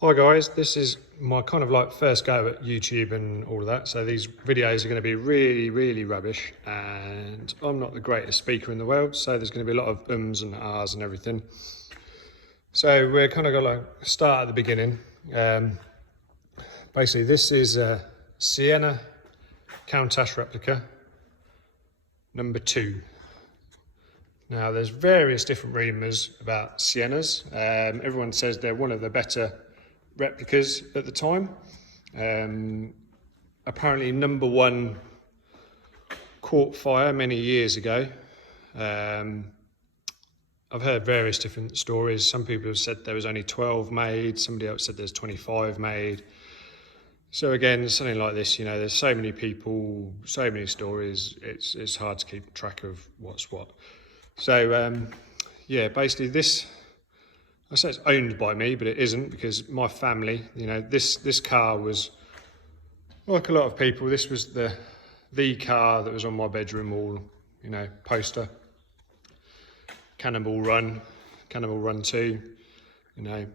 Hi guys, this is my kind of like first go at YouTube and all of that. So these videos are going to be really rubbish, and I'm not the greatest speaker in the world, so there's going to be a lot of ums and ahs and everything. So we're kind of going to start at the beginning. Basically this is a Sienna Countach replica, number 2. Now there's various different rumours about Siennas. Everyone says they're one of the better replicas at the time. Apparently number 1 caught fire many years ago. I've heard various different stories. Some people have said there was only 12 made, somebody else said there's 25 made. So again, something like this, you know, there's so many people, so many stories, it's hard to keep track of what's what. So yeah, basically this, I say it's owned by me, but it isn't, because my family, you know, this car was, like a lot of people, this was the car that was on my bedroom wall, you know, poster. Cannonball Run 2, you know.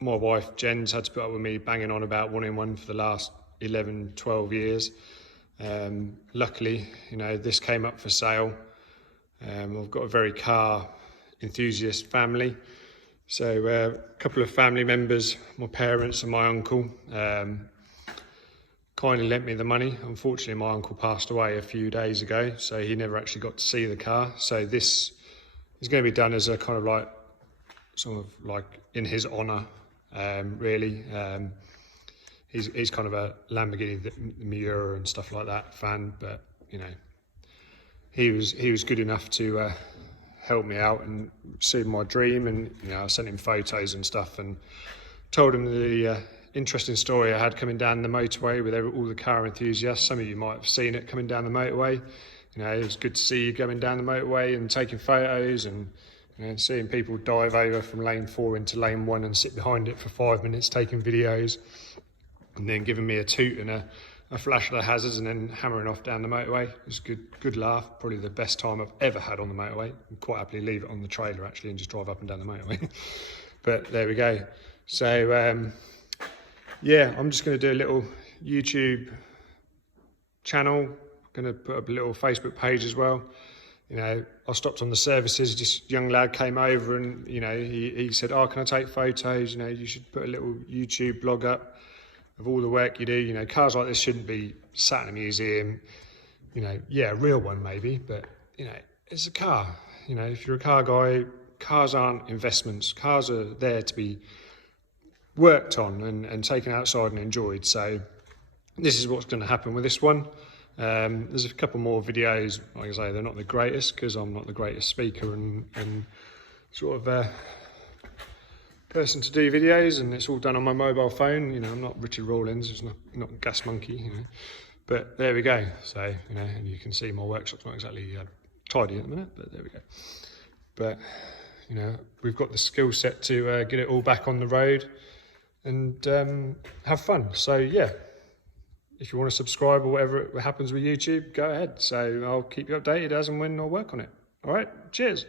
My wife Jen's had to put up with me banging on about wanting one for the last 11, 12 years. Luckily, you know, this came up for sale. I've got a very car enthusiast family. So a couple of family members, my parents and my uncle, kindly lent me the money. Unfortunately, my uncle passed away a few days ago, so he never actually got to see the car. So this is going to be done as a kind of like, sort of like in his honour, really. He's kind of a Lamborghini Miura and stuff like that fan, but you know, he was good enough to help me out and see my dream. And you know, I sent him photos and stuff and told him the interesting story I had coming down the motorway with all the car enthusiasts. Some of you might have seen it coming down the motorway. You know, it was good to see you going down the motorway and taking photos, and you know, seeing people dive over from lane 4 into lane 1 and sit behind it for 5 minutes taking videos, and then giving me a toot and a flash of the hazards and then hammering off down the motorway. It was a good laugh, probably the best time I've ever had on the motorway. I'd quite happily leave it on the trailer actually and just drive up and down the motorway. But there we go. So yeah, I'm just going to do a little YouTube channel. Going to put up a little Facebook page as well. You know, I stopped on the services, just a young lad came over and, you know, he said, oh, can I take photos? You know, you should put a little YouTube blog up of all the work you do. You know, cars like this shouldn't be sat in a museum. You know, yeah, a real one maybe, but, you know, it's a car. You know, if you're a car guy, cars aren't investments. Cars are there to be worked on and taken outside and enjoyed. So this is what's going to happen with this one. There's a couple more videos. Like I say, they're not the greatest because I'm not the greatest speaker and sort of person to do videos, and it's all done on my mobile phone. You know, I'm not Richard Rawlins, it's not Gas Monkey, you know. But there we go. So, you know, and you can see my workshop's not exactly tidy at the minute, but there we go. But, you know, we've got the skill set to get it all back on the road and have fun. So, yeah. If you want to subscribe or whatever happens with YouTube, go ahead. So I'll keep you updated as and when I work on it. All right, cheers.